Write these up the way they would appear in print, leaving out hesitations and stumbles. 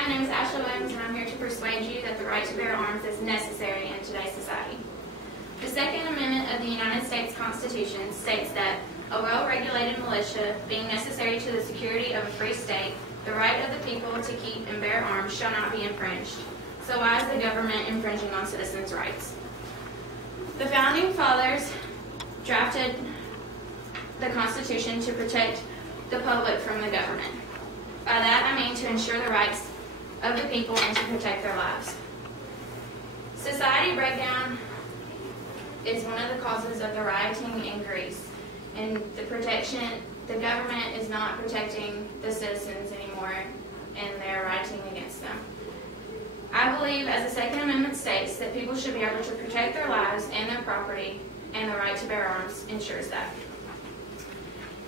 Hi, my name is Ashley Williams, and I'm here to persuade you that the right to bear arms is necessary in today's society. The Second Amendment of the United States Constitution states that a well-regulated militia, being necessary to the security of a free state, the right of the people to keep and bear arms shall not be infringed. So why is the government infringing on citizens' rights? The Founding Fathers drafted the Constitution to protect the public from the government. By that I mean to ensure the rights of the people and to protect their lives. Society breakdown is one of the causes of the rioting in Greece, and the government is not protecting the citizens anymore, and they're rioting against them. I believe, as the Second Amendment states, that people should be able to protect their lives and their property, and the right to bear arms ensures that.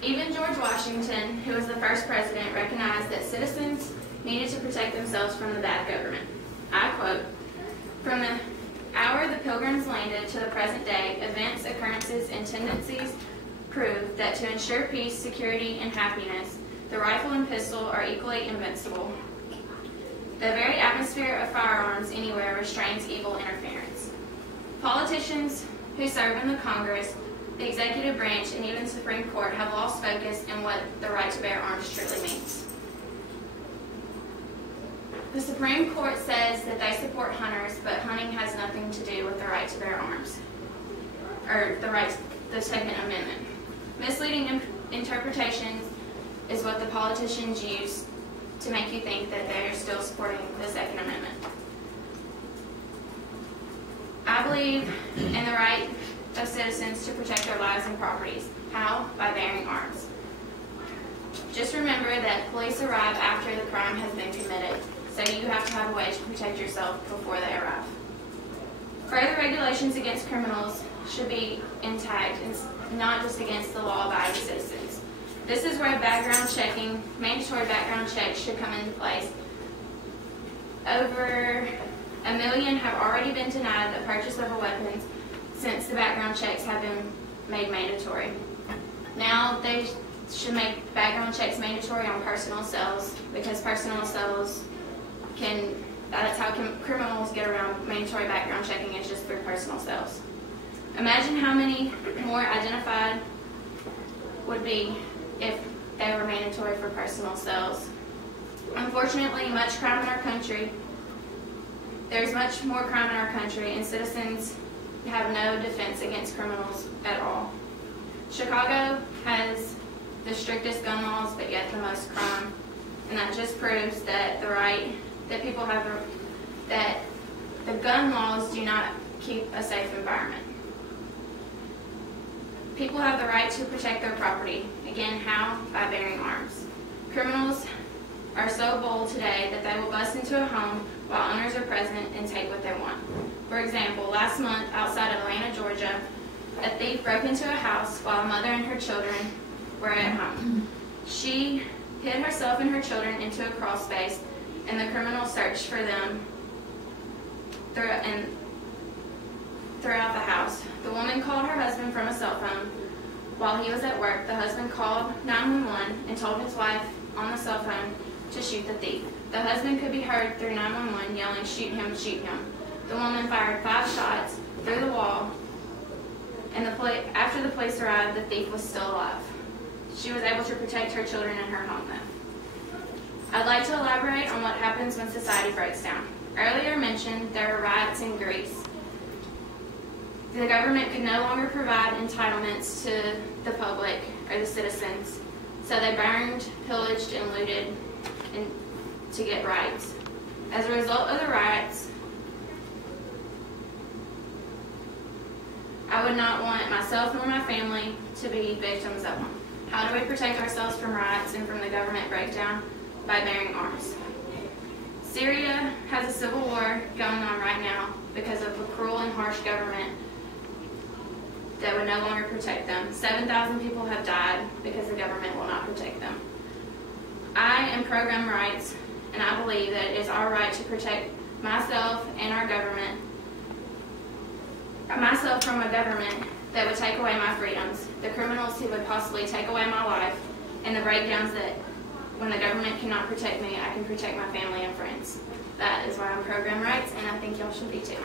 Even George Washington, who was the first president, recognized that citizens needed to protect themselves from the bad government. I quote, "From the hour the Pilgrims landed to the present day, events, occurrences, and tendencies prove that to ensure peace, security, and happiness, the rifle and pistol are equally invincible. The very atmosphere of firearms anywhere restrains evil interference. Politicians who serve in the Congress, the executive branch, and even the Supreme Court have lost focus in what the right to bear arms truly means. The Supreme Court says that they support hunters, but hunting has nothing to do with the right to bear arms, or the Second Amendment. Misleading interpretations is what the politicians use to make you think that they are still supporting the Second Amendment. I believe in the right of citizens to protect their lives and properties. How? By bearing arms. Just remember that police arrive after the crime has been committed, so you have to have a way to protect yourself before they arrive. Further regulations against criminals should be intact, and not just against the law-abiding citizens. This is where mandatory background checks should come into place. Over 1 million have already been denied the purchase of a weapon since the background checks have been made mandatory. Now they should make background checks mandatory on personal sales, because personal sales that's how criminals get around mandatory background checking, is just through personal sales. Imagine how many more identified would be if they were mandatory for personal sales. Unfortunately, there's much more crime in our country, and citizens have no defense against criminals at all. Chicago has the strictest gun laws, but yet the most crime, and that just proves that that the gun laws do not keep a safe environment. People have the right to protect their property. Again, how? By bearing arms. Criminals are so bold today that they will bust into a home while owners are present and take what they want. For example, last month outside of Atlanta, Georgia, a thief broke into a house while a mother and her children were at home. She hid herself and her children into a crawl space, and the criminal searched for them throughout the house. The woman called her husband from a cell phone. While he was at work, the husband called 911 and told his wife on the cell phone to shoot the thief. The husband could be heard through 911 yelling, "Shoot him, shoot him." The woman fired 5 shots through the wall, and after the police arrived, the thief was still alive. She was able to protect her children and her home, though. I'd like to elaborate on what happens when society breaks down. Earlier mentioned, there were riots in Greece. The government could no longer provide entitlements to the public or the citizens, so they burned, pillaged, and looted to get rights. As a result of the riots, I would not want myself nor my family to be victims of them. How do we protect ourselves from riots and from the government breakdown? By bearing arms. Syria has a civil war going on right now because of a cruel and harsh government that would no longer protect them. 7,000 people have died because the government will not protect them. I am pro-gun rights, and I believe that it is our right to protect myself and our government, myself from a government that would take away my freedoms, the criminals who would possibly take away my life, and the breakdowns that when the government cannot protect me, I can protect my family and friends. That is why I'm pro-gun rights, and I think y'all should be too.